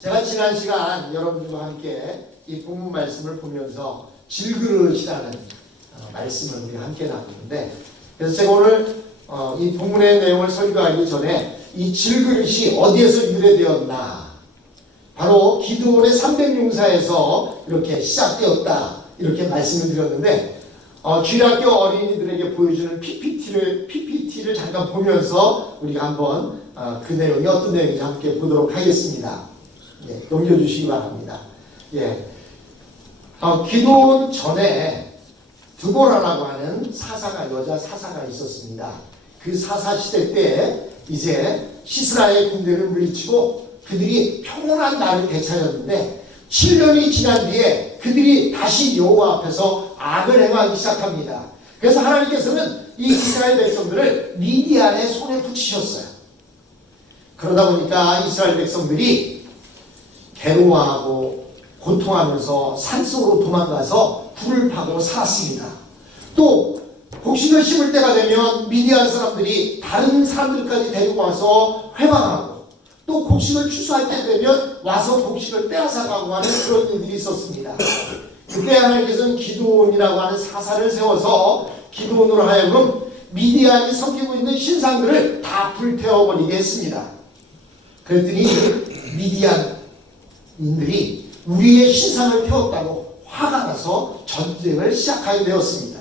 제가 지난 시간 여러분들과 함께 이 본문 말씀을 보면서 질그릇이라는 말씀을 우리 함께 나누는데, 그래서 제가 오늘 이 본문의 내용을 설교하기 전에 이 질그릇이 어디에서 유래되었나, 바로 기드온의 300용사에서 이렇게 시작되었다, 이렇게 말씀을 드렸는데, 주일학교 어린이들에게 보여주는 PPT를 잠깐 보면서 우리가 한번 그 내용이 어떤 내용인지 함께 보도록 하겠습니다. 예, 넘겨주시기 바랍니다. 예, 기드온 전에 드보라라고 하는 사사가, 여자 사사가 있었습니다. 그 사사 시대 때 이제 시스라의 군대를 물리치고 그들이 평온한 날을 되찾았는데, 7년이 지난 뒤에 그들이 다시 여호와 앞에서 악을 행하기 시작합니다. 그래서 하나님께서는 이 이스라엘 백성들을 미디안의 손에 붙이셨어요. 그러다 보니까 이스라엘 백성들이 괴로워하고 고통하면서 산속으로 도망가서 불을 파고 살았습니다. 또 곡식을 심을 때가 되면 미디안 사람들이 다른 사람들까지 데리고 와서 회방하고, 또 곡식을 추수할 때 되면 와서 곡식을 빼앗아가고 하는 그런 일들이 있었습니다. 그때 하나님께서는 기드온이라고 하는 사사를 세워서 기드온으로 하여금 미디안이 섬기고 있는 신상들을 다 불태워버리게 했습니다. 그랬더니 미디안인들이 우리의 신상을 태웠다고 화가 나서 전쟁을 시작하게 되었습니다.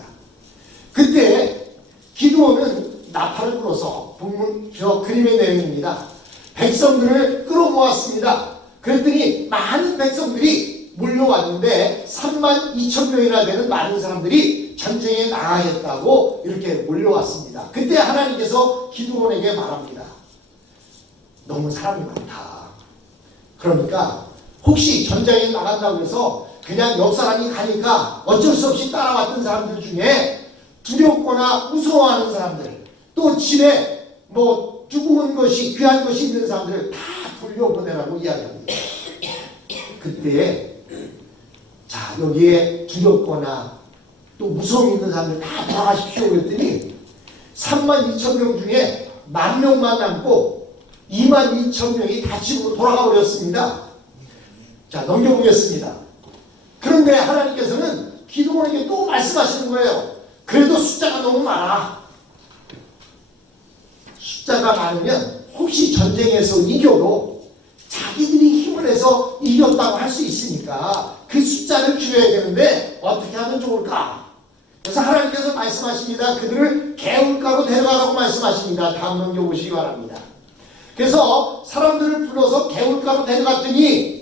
그때 기드온은 나팔을 불어서, 본문 저 그림의 내용입니다. 백성들을 끌어모았습니다. 그랬더니 많은 백성들이 몰려왔는데 32,000명이나 되는 많은 사람들이 전쟁에 나가겠다고 이렇게 몰려왔습니다. 그때 하나님께서 기드온에게 말합니다. 너무 사람이 많다. 그러니까 혹시 전쟁에 나간다고 해서 그냥 옆 사람이 가니까 어쩔 수 없이 따라왔던 사람들 중에 두렵거나 무서워하는 사람들, 또 집에 죽은 것이, 귀한 것이 있는 사람들을 다 돌려보내라고 이야기합니다. 그때 자, 여기에 두렵거나 또 무서움이 있는 사람들 다 돌아가십시오 그랬더니 32,000명 중에 10,000명만 남고 22,000명이 다 집으로 돌아가 버렸습니다. 자, 넘겨보겠습니다. 그런데 하나님께서는 기드온에게 또 말씀하시는 거예요. 그래도 숫자가 너무 많아. 숫자가 많으면 혹시 전쟁에서 이겨도 자기들이 힘을 내서 이겼다고 할 수 있으니까 그 숫자를 줄여야 되는데 어떻게 하면 좋을까? 그래서 하나님께서 말씀하십니다. 그들을 개울가로 데려가라고 말씀하십니다. 다음 넘겨보시기 바랍니다. 그래서 사람들을 불러서 개울가로 데려갔더니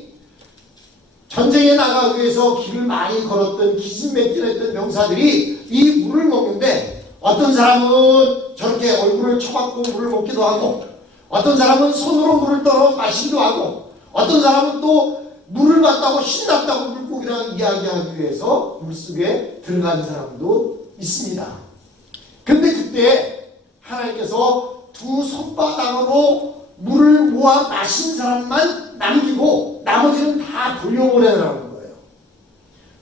전쟁에 나가기 위해서 길을 많이 걸었던 기진맥진했던 병사들이 이 물을 먹는데, 어떤 사람은 저렇게 얼굴을 쳐박고 물을 먹기도 하고, 어떤 사람은 손으로 물을 떠서 마시기도 하고, 어떤 사람은 또 물을 받다고 신났다고 물고기랑 이야기하기 위해서 물속에 들어가는 사람도 있습니다. 근데 그때 하나님께서 두 손바닥으로 물을 모아 마신 사람만 남기고 나머지는 다 돌려보내라는 거예요.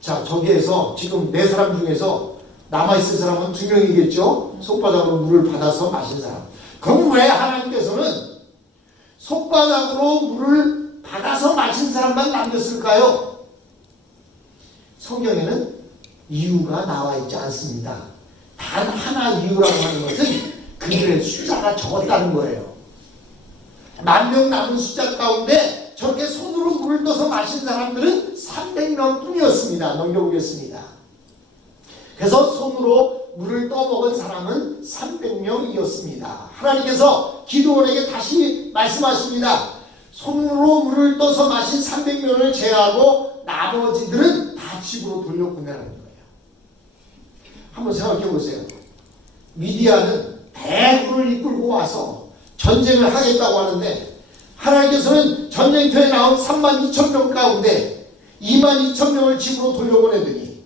자, 저기에서 지금 4사람 중에서 남아있을 사람은 2명이겠죠? 손바닥으로 물을 받아서 마신 사람. 그럼 왜 하나님께서는 손바닥으로 물을 받아서 마신 사람만 남겼을까요? 성경에는 이유가 나와 있지 않습니다. 단 하나 이유라고 하는 것은 그들의 숫자가 적었다는 거예요. 10,000명 남은 숫자 가운데 저렇게 손으로 물을 떠서 마신 사람들은 300명 뿐이었습니다. 넘겨보겠습니다. 그래서 손으로 물을 떠먹은 사람은 300명이었습니다. 하나님께서 기드온에게 다시 말씀하십니다. 손으로 물을 떠서 마신 300명을 제외하고 나머지들은 다 집으로 돌려보내라는 거예요. 한번 생각해 보세요. 미디안은 대군을 이끌고 와서 전쟁을 하겠다고 하는데, 하나님께서는 전쟁터에 나온 32,000명 가운데 22,000명을 집으로 돌려보내더니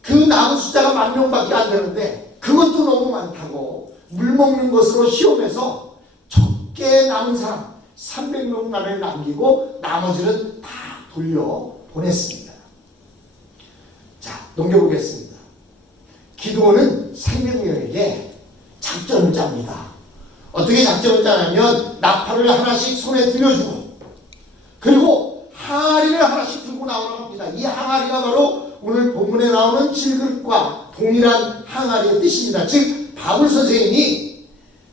그 남은 숫자가 10,000명밖에 안 되는데, 그것도 너무 많다고 물 먹는 것으로 시험해서 적게 남은 사람 300명만을 남기고 나머지는 다 돌려보냈습니다. 자, 넘겨보겠습니다. 기드온은 300명에게 작전을 짭니다. 어떻게 작전을 짜냐면 나팔을 하나씩 손에 들려주고, 그리고 항아리가 바로 오늘 본문에 나오는 질그릇과 동일한 항아리의 뜻입니다. 즉 바울 선생님이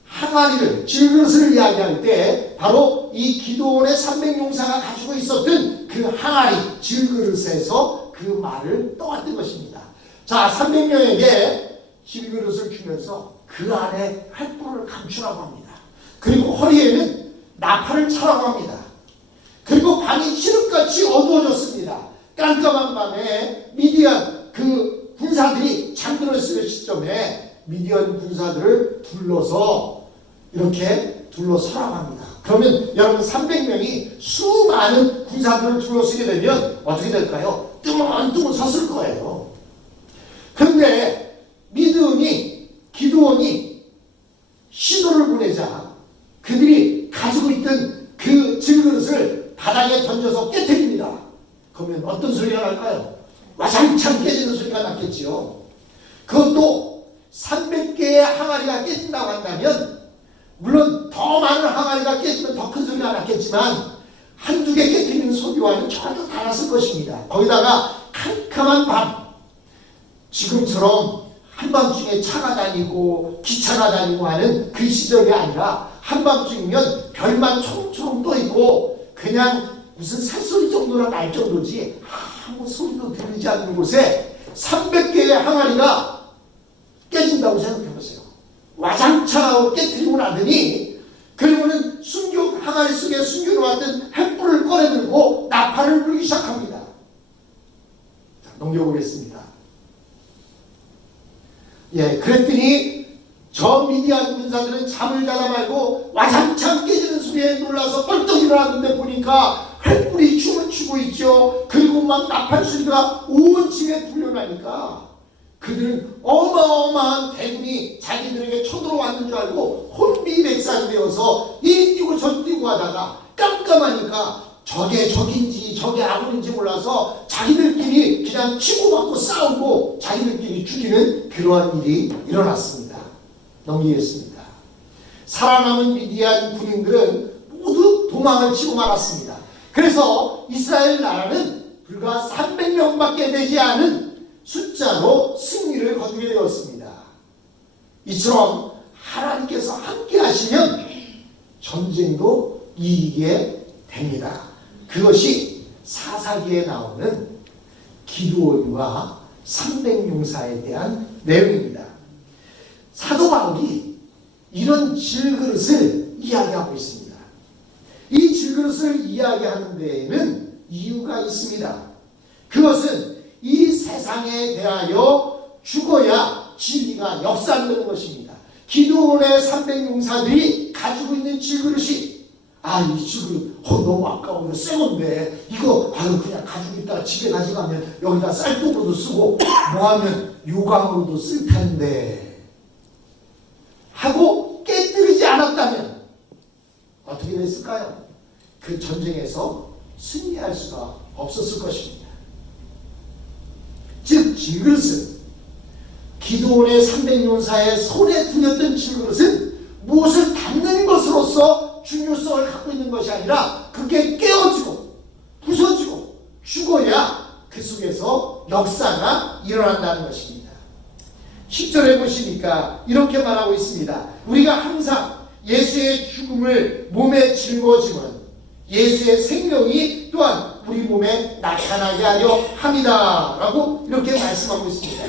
항아리를, 질그릇을 이야기할 때 바로 이 기도원의 300용사가 가지고 있었던 그 항아리, 질그릇에서 그 말을 떠왔던 것입니다. 자, 300명에게 질그릇을 주면서 그 안에 횃불을 감추라고 합니다. 그리고 허리에는 나팔을 차라고 합니다. 그리고 밤이 칠흑같이 어두워졌습니다. 깜깜한 밤에 미디안 그 군사들이 잠들어 있을 시점에 미디안 군사들을 이렇게 둘러서라고 합니다. 그러면 여러분 300명이 수많은 군사들을 둘러서게 되면 어떻게 될까요? 뜨문뜨문 섰을 거예요. 그런데 기드온이 신호를 보내자 그들이 가지고 있던 그 질그릇을 바닥에 던져서 깨뜨립니다. 그러면 어떤 소리가 날까요? 와장창 깨지는 소리가 났겠지요. 그것도 300개의 항아리가 깨진다고 한다면 물론 더 많은 항아리가 깨지면 더 큰 소리가 났겠지만 한두 개 깨뜨리는 소리와는 전혀 달랐을 것입니다. 거기다가 캄캄한 밤, 지금처럼 한밤중에 차가 다니고 기차가 다니고 하는 그 시절이 아니라 한밤중이면 별만 초롱초롱 떠있고 그냥 무슨 새소리 정도나 날 정도지 아무 소리도 들리지 않는 곳에 300개의 항아리가 깨진다고 생각해보세요. 와장창하고 깨뜨리고 나더니 그리고는 항아리 속에 숨겨놓았던 횃불을 꺼내들고 나팔을 불기 시작합니다. 자, 넘겨보겠습니다. 그랬더니 저 미디안 군사들은 잠을 자다 말고 와장창 깨지는 소리에 놀라서 벌떡 일어났는데 보니까 횃불이 춤을 추고 있죠. 그리고 막 나팔 소리가 온 집에 들려나니까 그들은 어마어마한 대군이 자기들에게 쳐들어왔는 줄 알고 혼비백산이 되어서 이리 뛰고 저리 뛰고 하다가 깜깜하니까 저게 적인지 저게 아군인지 몰라서 자기들끼리 그냥 치고받고 싸우고 자기들끼리 죽이는 그러한 일이 일어났습니다. 넘기겠습니다. 살아남은 미디안 군인들은 모두 도망을 치고 말았습니다. 그래서 이스라엘 나라는 불과 300명밖에 되지 않은 숫자로 승리를 거두게 되었습니다. 이처럼 하나님께서 함께 하시면 전쟁도 이기게 됩니다. 그것이 사사기에 나오는 기드온과 300용사에 대한 내용입니다. 사도 바울이 이런 질그릇을 이야기하고 있습니다. 이 질그릇을 이야기하는 데에는 이유가 있습니다. 그것은 이 세상에 대하여 죽어야 진리가 역사되는 것입니다. 기드온의 300용사들이 가지고 있는 질그릇이 이 질그릇 너무 아까워 새 건데 이거 그냥 가지고 있다가 집에 가져가면 여기다 쌀독으로도 쓰고 뭐하면 요강으로도 쓸 텐데 하고 깨뜨리지 않았다면 어떻게 됐을까요? 그 전쟁에서 승리할 수가 없었을 것입니다. 즉 질그릇은 기드온의 300용사의 손에 들렸던 질그릇은 무엇을 담는 것으로서 중요성을 갖고 있는 것이 아니라 그게 깨어지고 부서지고 죽어야 그 속에서 역사가 일어난다는 것입니다. 10절에 보시니까 이렇게 말하고 있습니다. 우리가 항상 예수의 죽음을 몸에 짊어지면 예수의 생명이 또한 우리 몸에 나타나게 하려 합니다. 라고 이렇게 말씀하고 있습니다.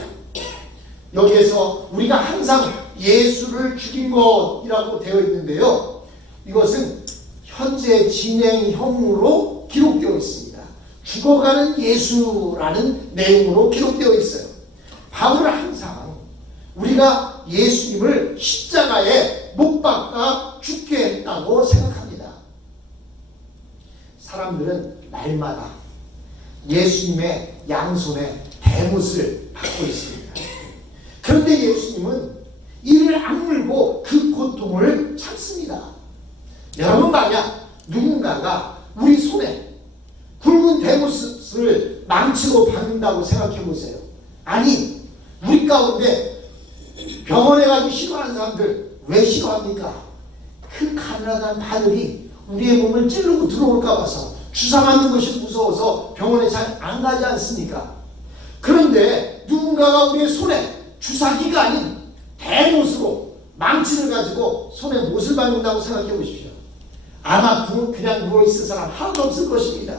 여기에서 우리가 항상 예수를 죽인 것이라고 되어 있는데요. 이것은 현재 진행형으로 기록되어 있습니다. 죽어가는 예수라는 내용으로 기록되어 있어요. 바울은 항상 우리가 예수님을 십자가에 못 박아 죽게 했다고 생각합니다. 사람들은 날마다 예수님의 양손에 대못을 받고 있습니다. 그런데 예수님은 이를 악물고 그 고통을 참습니다. 여러분 만약 누군가가 우리 손에 굵은 대못을 망치고 박는다고 생각해 보세요. 아니 우리 가운데 병원에 가기 싫어하는 사람들 왜 싫어합니까? 그 가느다란 바늘이 우리의 몸을 찌르고 들어올까 봐서 주사 맞는 것이 무서워서 병원에 잘 안 가지 않습니까? 그런데 누군가가 우리의 손에 주사기가 아닌 대못으로 망치를 가지고 손에 못을 박는다고 생각해 보십시오. 아마 그냥 누워있을 사람 하나도 없을 것입니다.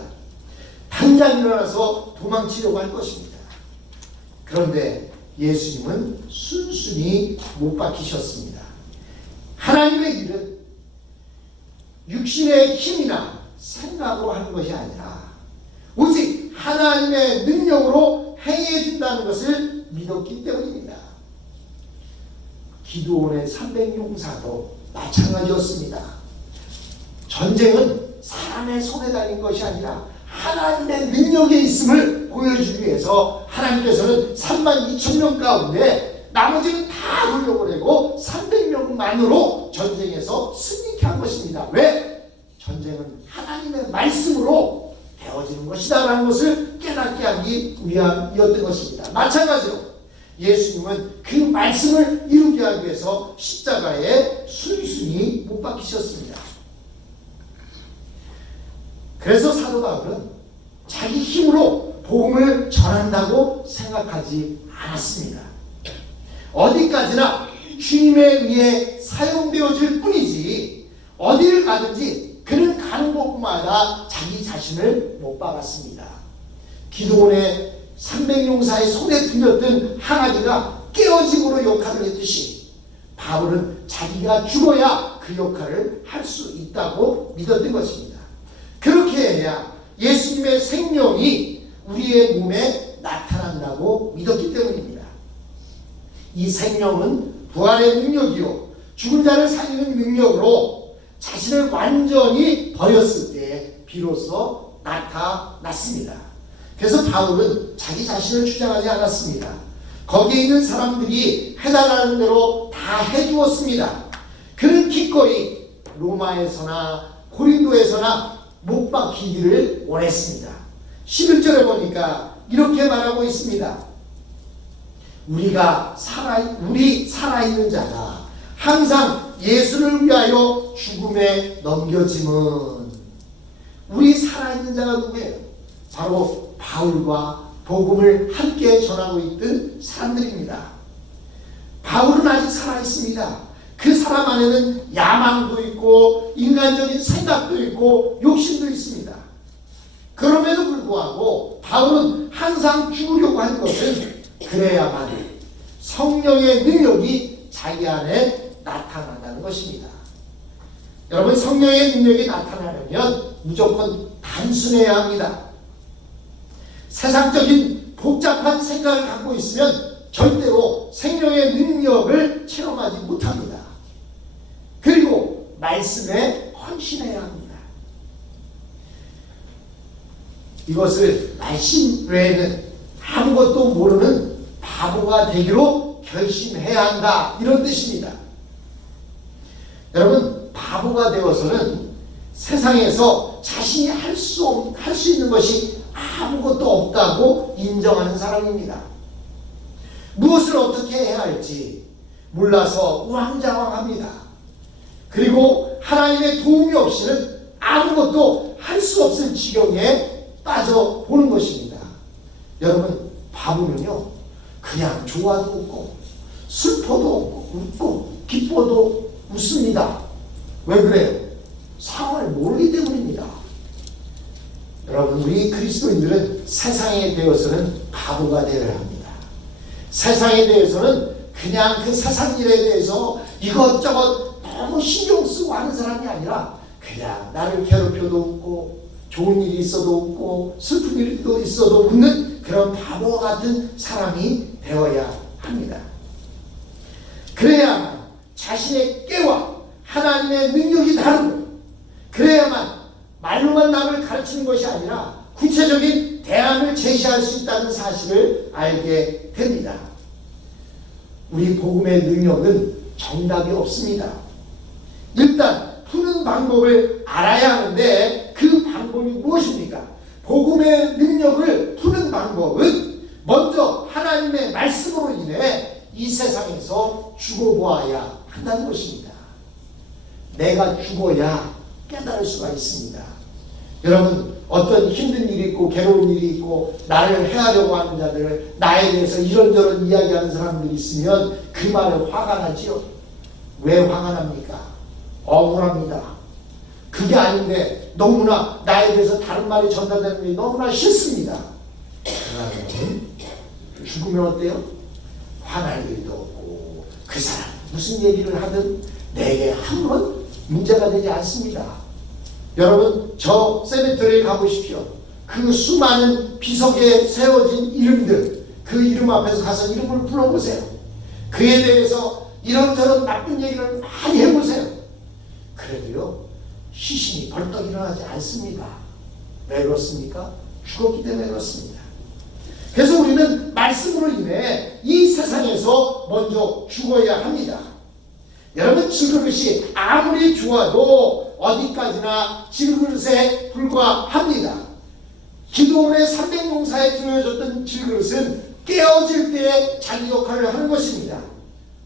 당장 일어나서 도망치려고 할 것입니다. 그런데 예수님은 순순히 못 박히셨습니다. 하나님의 일은 육신의 힘이나 생각으로 하는 것이 아니라 오직 하나님의 능력으로 행해진다는 것을 믿었기 때문입니다. 기드온의 300용사도 마찬가지였습니다. 전쟁은 사람의 손에 달린 것이 아니라 하나님의 능력에 있음을 보여주기 위해서 하나님께서는 32,000명 가운데 나머지는 다 돌려보내고 300명만으로 전쟁에서 승리케 한 것입니다. 왜? 전쟁은 하나님의 말씀으로 되어지는 것이다 라는 것을 깨닫게 하기 위함이었던 것입니다. 마찬가지로 예수님은 그 말씀을 이루게 하기 위해서 십자가에 순순히 못 박히셨습니다. 그래서 사도 바울은 자기 힘으로 복음을 전한다고 생각하지 않았습니다. 어디까지나 주님에 의해 사용되어질 뿐이지 어디를 가든지 그는 가는 곳마다 자기 자신을 못 박았습니다. 기드온의 300용사의 손에 들렸던 항아리가 깨어짐으로 역할을 했듯이 바울은 자기가 죽어야 그 역할을 할 수 있다고 믿었던 것입니다. 그렇게 해야 예수님의 생명이 우리의 몸에 나타난다고 믿었기 때문입니다. 이 생명은 부활의 능력이요 죽은 자를 살리는 능력으로 자신을 완전히 버렸을 때 비로소 나타났습니다. 그래서 바울은 자기 자신을 주장하지 않았습니다. 거기에 있는 사람들이 해달라는 대로 다 해주었습니다. 그는 기꺼이 로마에서나 고린도에서나 못 박히기를 원했습니다. 11절에 보니까 이렇게 말하고 있습니다. 우리 살아있는 자가 항상 예수를 위하여 죽음에 넘겨짐은 우리 살아있는 자가 누구예요? 바로 바울과 복음을 함께 전하고 있던 사람들입니다. 바울은 아직 살아있습니다. 그 사람 안에는 야망도 있고 인간적인 생각도 있고 욕심도 있습니다. 그럼에도 불구하고 바울은 항상 죽으려고 하는 것은 그래야만 성령의 능력이 자기 안에 나타난다는 것입니다. 여러분, 성령의 능력이 나타나려면 무조건 단순해야 합니다. 세상적인 복잡한 생각을 갖고 있으면 절대로 생명의 능력을 체험하지 못합니다. 그리고 말씀에 헌신해야 합니다. 이것을 말씀 외에는 아무것도 모르는 바보가 되기로 결심해야 한다, 이런 뜻입니다. 여러분, 바보가 되어서는 세상에서 자신이 할 수 있는 것이 아무것도 없다고 인정하는 사람입니다. 무엇을 어떻게 해야 할지 몰라서 우왕좌왕합니다. 그리고 하나님의 도움이 없이는 아무것도 할 수 없을 지경에 빠져보는 것입니다. 여러분, 바보는요 그냥 좋아도 웃고 슬퍼도 웃고 기뻐도 웃습니다. 왜 그래요? 상황을 모르기 때문입니다. 여러분, 우리 그리스도인들은 세상에 대해서는 바보가 되어야 합니다. 세상에 대해서는 그냥 그 세상 일에 대해서 이것저것 너무 신경 쓰고 하는 사람이 아니라 그냥 나를 괴롭혀도 웃고 좋은 일이 있어도 웃고 슬픈 일도 있어도 웃는 그런 바보 같은 사람이 되어야 합니다. 그래야만 자신의 깨와 하나님의 능력이 다르고, 그래야만 말로만 남을 가르치는 것이 아니라 구체적인 대안을 제시할 수 있다는 사실을 알게 됩니다. 우리 복음의 능력은 정답이 없습니다. 일단 푸는 방법을 알아야 하는데 그 방법이 무엇입니까? 복음의 능력을 푸는 방법은 먼저 하나님의 말씀으로 인해 이 세상에서 죽어보아야 한다는 것입니다. 내가 죽어야 깨달을 수가 있습니다. 여러분, 어떤 힘든 일이 있고 괴로운 일이 있고 나를 해하려고 하는 자들, 나에 대해서 이런저런 이야기하는 사람들이 있으면 그 말에 화가 나지요. 왜 화가 납니까? 억울합니다. 그게 아닌데 너무나 나에 대해서 다른 말이 전달되는 게 너무나 싫습니다. 그러면 죽으면 어때요? 화날 일도 없고 그 사람 무슨 얘기를 하든 내게 한번 문제가 되지 않습니다. 여러분 저 세미터리에 가보십시오. 그 수많은 비석에 세워진 이름들, 그 이름 앞에서 가서 이름을 불러보세요. 그에 대해서 이런저런 나쁜 얘기를 많이 해보세요. 그래도요 시신이 벌떡 일어나지 않습니다. 왜 그렇습니까? 죽었기 때문에 그렇습니다. 그래서 우리는 말씀으로 인해 이 세상에서 먼저 죽어야 합니다. 여러분 질그릇이 아무리 좋아도 어디까지나 질그릇에 불과합니다. 기도원의 300농사에 들여졌던 질그릇은 깨어질 때 자기 역할을 하는 것입니다.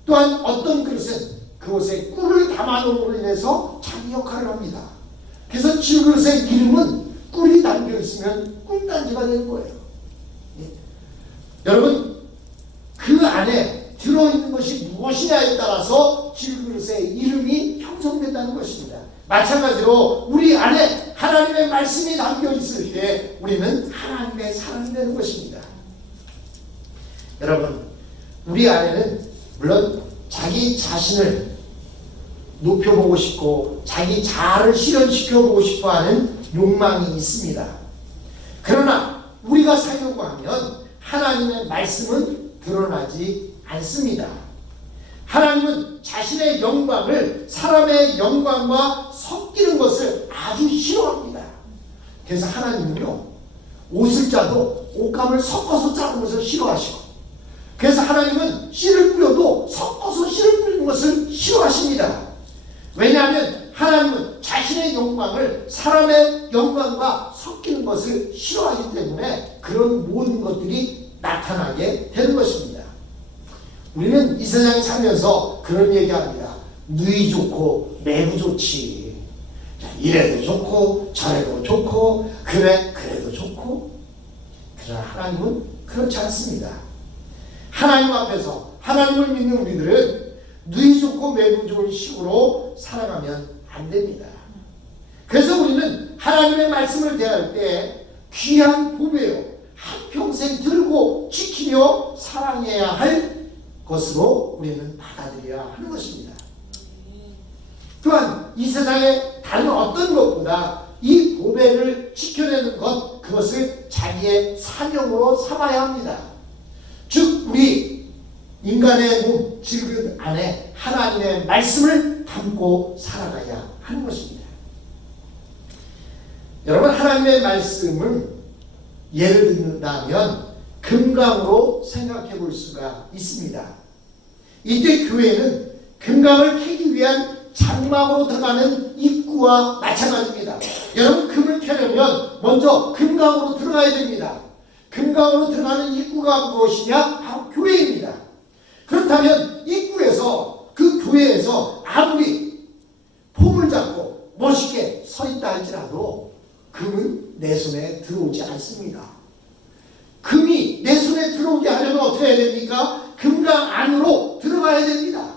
또한 어떤 그릇은 그곳에 꿀을 담아놓음으로 인해서 자기 역할을 합니다. 그래서 질그릇의 이름은 꿀이 담겨있으면 꿀단지가 되는 거예요. 여러분 그 안에 들어있는 것이 무엇이냐에 따라서 질그릇의 이름이 형성된다는 것입니다. 마찬가지로 우리 안에 하나님의 말씀이 담겨 있을 때 우리는 하나님의 사람이 되는 것입니다. 여러분 우리 안에는 물론 자기 자신을 높여보고 싶고 자기 자아를 실현시켜보고 싶어하는 욕망이 있습니다. 그러나 우리가 살려고 하면 하나님의 말씀은 드러나지 않습니다. 하나님은 자신의 영광을 사람의 영광과 섞이는 것을 아주 싫어합니다. 그래서 하나님은요 옷을 짜도 옷감을 섞어서 짜는 것을 싫어하시고, 그래서 하나님은 씨를 뿌려도 섞어서 씨를 뿌리는 것을 싫어하십니다. 왜냐하면 하나님은 자신의 영광을 사람의 영광과 섞이는 것을 싫어하기 때문에 그런 모든 것들이 나타나게 되는 것입니다. 우리는 이 세상에 살면서 그런 얘기합니다. 누이 좋고 매부 좋지. 이래도 좋고 저래도 좋고 그래도 좋고. 그러나 하나님은 그렇지 않습니다. 하나님 앞에서 하나님을 믿는 우리들은 누이 좋고 매부 좋은 식으로 살아가면 안 됩니다. 그래서 우리는 하나님의 말씀을 대할 때 귀한 보배요 한평생 들고 지키며 사랑해야 할 것으로 우리는 받아들여야 하는 것입니다. 또한 이 세상의 다른 어떤 것보다 이 보배를 지켜내는 것, 그것을 자기의 사명으로 삼아야 합니다. 즉 우리 인간의 몸 질근 안에 하나님의 말씀을 담고 살아가야 하는 것입니다. 여러분 하나님의 말씀을 예를 든다면 금강으로 생각해 볼 수가 있습니다. 이때 교회는 금강을 캐기 위한 장막으로 들어가는 입구와 마찬가지입니다. 여러분 금을 캐려면 먼저 금강으로 들어가야 됩니다. 금강으로 들어가는 입구가 무엇이냐? 바로 교회입니다. 그렇다면 입구에서 그 교회에서 아무리 폼을 잡고 멋있게 서 있다 할지라도 금은 내 손에 들어오지 않습니다. 금이 내 손에 들어오게 하려면 어떻게 해야 됩니까? 금강 안으로 들어가야 됩니다.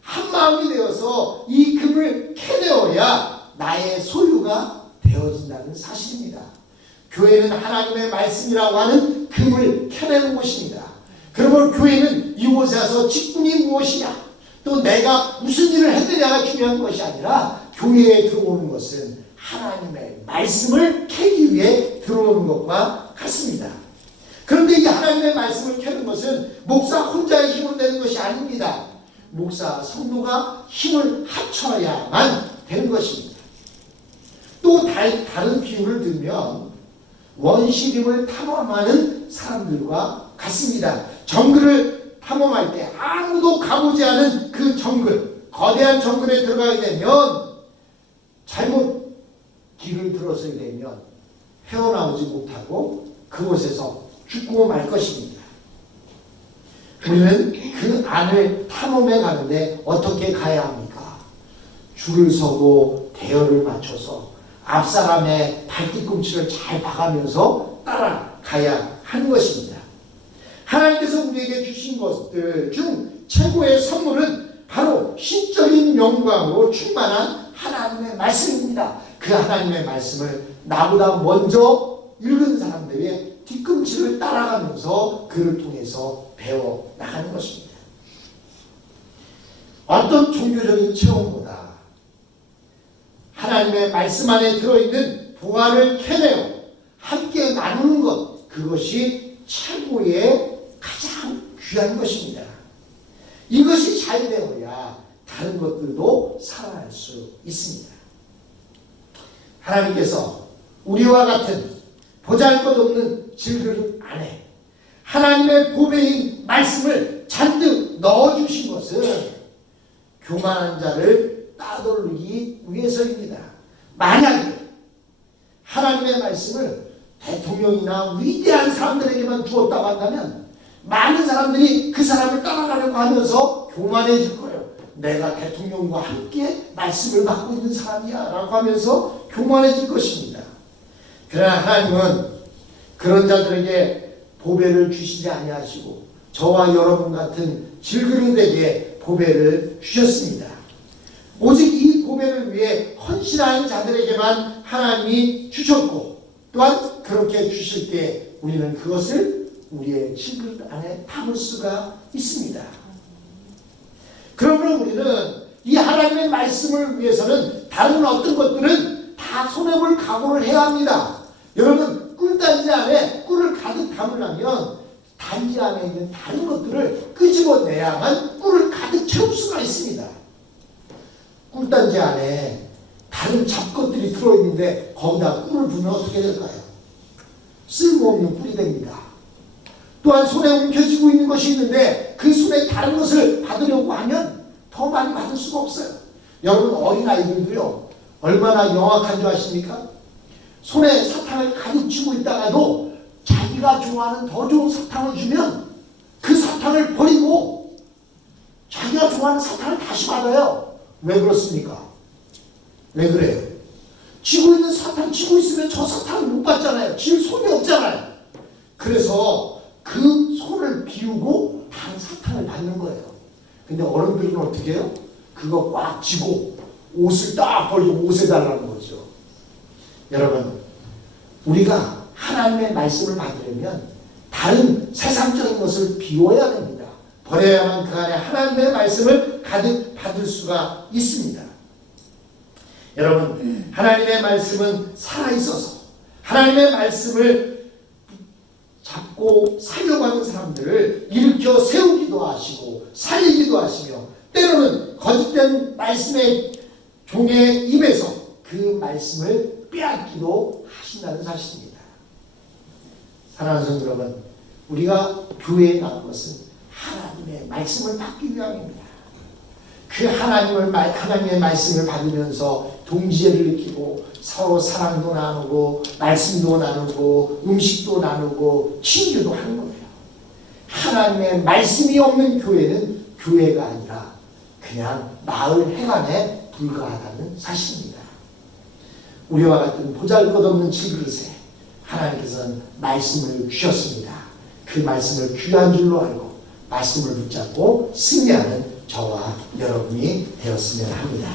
한 마음이 되어서 이 금을 캐내어야 나의 소유가 되어진다는 사실입니다. 교회는 하나님의 말씀이라고 하는 금을 캐내는 곳입니다. 그러면 교회는 이곳에 와서 직분이 무엇이냐, 또 내가 무슨 일을 했느냐가 중요한 것이 아니라 교회에 들어오는 것은 하나님의 말씀을 캐기 위해 들어오는 것과 같습니다. 그런데 이 하나님의 말씀을 캐는 것은 목사 혼자의 힘으로 되는 것이 아닙니다. 목사, 성도가 힘을 합쳐야만 되는 것입니다. 또 다른 비유를 들면 원시림을 탐험하는 사람들과 같습니다. 정글을 탐험할 때 아무도 가보지 않은 그 정글, 거대한 정글에 들어가게 되면 잘못 길을 들어서게 되면 헤어나오지 못하고 그곳에서 죽고 말 것입니다. 우리는 그 안을 탐험해 가는데 어떻게 가야 합니까? 줄을 서고 대열을 맞춰서 앞사람의 발뒤꿈치를 잘 봐가면서 따라가야 하는 것입니다. 하나님께서 우리에게 주신 것들 중 최고의 선물은 바로 신적인 영광으로 충만한 하나님의 말씀입니다. 그 하나님의 말씀을 나보다 먼저 읽은 사람들의 뒤꿈치를 따라가면서 그를 통해서 배워 나가는 것입니다. 어떤 종교적인 체험보다 하나님의 말씀 안에 들어있는 부활을 캐내어 함께 나누는 것, 그것이 최고의 가장 귀한 것입니다. 이것이 잘 되어야 다른 것들도 살아날 수 있습니다. 하나님께서 우리와 같은 보잘것없는 질그릇 안에 하나님의 보배인 말씀을 잔뜩 넣어주신 것은 교만한 자를 따돌리기 위해서입니다. 만약에 하나님의 말씀을 대통령이나 위대한 사람들에게만 주었다고 한다면 많은 사람들이 그 사람을 따라가려고 하면서 교만해질 거예요. 내가 대통령과 함께 말씀을 받고 있는 사람이야 라고 하면서 교만해질 것입니다. 그러나 하나님은 그런 자들에게 보배를 주시지 아니하시고 저와 여러분 같은 질그릇에게 보배를 주셨습니다. 오직 이 보배를 위해 헌신한 자들에게만 하나님이 주셨고 또한 그렇게 주실 때 우리는 그것을 우리의 질그릇 안에 담을 수가 있습니다. 그러므로 우리는 이 하나님의 말씀을 위해서는 다른 어떤 것들은 다 손해볼 각오를 해야 합니다. 여러분 꿀단지 안에 꿀을 가득 담으려면 단지 안에 있는 다른 것들을 끄집어내야만 꿀을 가득 채울 수가 있습니다. 꿀단지 안에 다른 잡것들이 들어있는데 거기다 꿀을 부으면 어떻게 될까요? 쓸모없는 꿀이 됩니다. 또한 손에 움켜쥐고 있는 것이 있는데 그 손에 다른 것을 받으려고 하면 더 많이 받을 수가 없어요. 여러분 어린아이들도요 얼마나 영악한 줄 아십니까? 손에 사탕을 가득 쥐고 있다가도 자기가 좋아하는 더 좋은 사탕을 주면 그 사탕을 버리고 자기가 좋아하는 사탕을 다시 받아요. 왜 그렇습니까? 왜 그래요? 쥐고 있는 사탕 쥐고 있으면 저 사탕을 못 받잖아요. 질 손이 없잖아요. 그래서 그 손을 비우고 다른 사탕을 받는 거예요. 근데 어른들은 어떻게 해요? 그거 꽉 쥐고 옷을 딱 벌리고 옷에 달라는 거죠. 여러분 우리가 하나님의 말씀을 받으려면 다른 세상적인 것을 비워야 됩니다. 버려야만 그 안에 하나님의 말씀을 가득 받을 수가 있습니다. 여러분 하나님의 말씀은 살아있어서 하나님의 말씀을 잡고 살려고 하는 사람들을 일으켜 세우기도 하시고 살리기도 하시며 때로는 거짓된 말씀의 종의 입에서 그 말씀을 빼앗기도 하신다는 사실입니다. 사랑하는 성도 여러분, 우리가 교회에 나온 것은 하나님의 말씀을 받기 위함입니다. 그 하나님의 말씀을 받으면서 동지애를 느끼고 서로 사랑도 나누고 말씀도 나누고 음식도 나누고 친교도 하는 거예요. 하나님의 말씀이 없는 교회는 교회가 아니라 그냥 마을 행안에 불과하다는 사실입니다. 우리와 같은 보잘것없는 질그릇에 하나님께서는 말씀을 주셨습니다. 그 말씀을 귀한 줄로 알고 말씀을 붙잡고 승리하는 저와 여러분이 되었으면 합니다.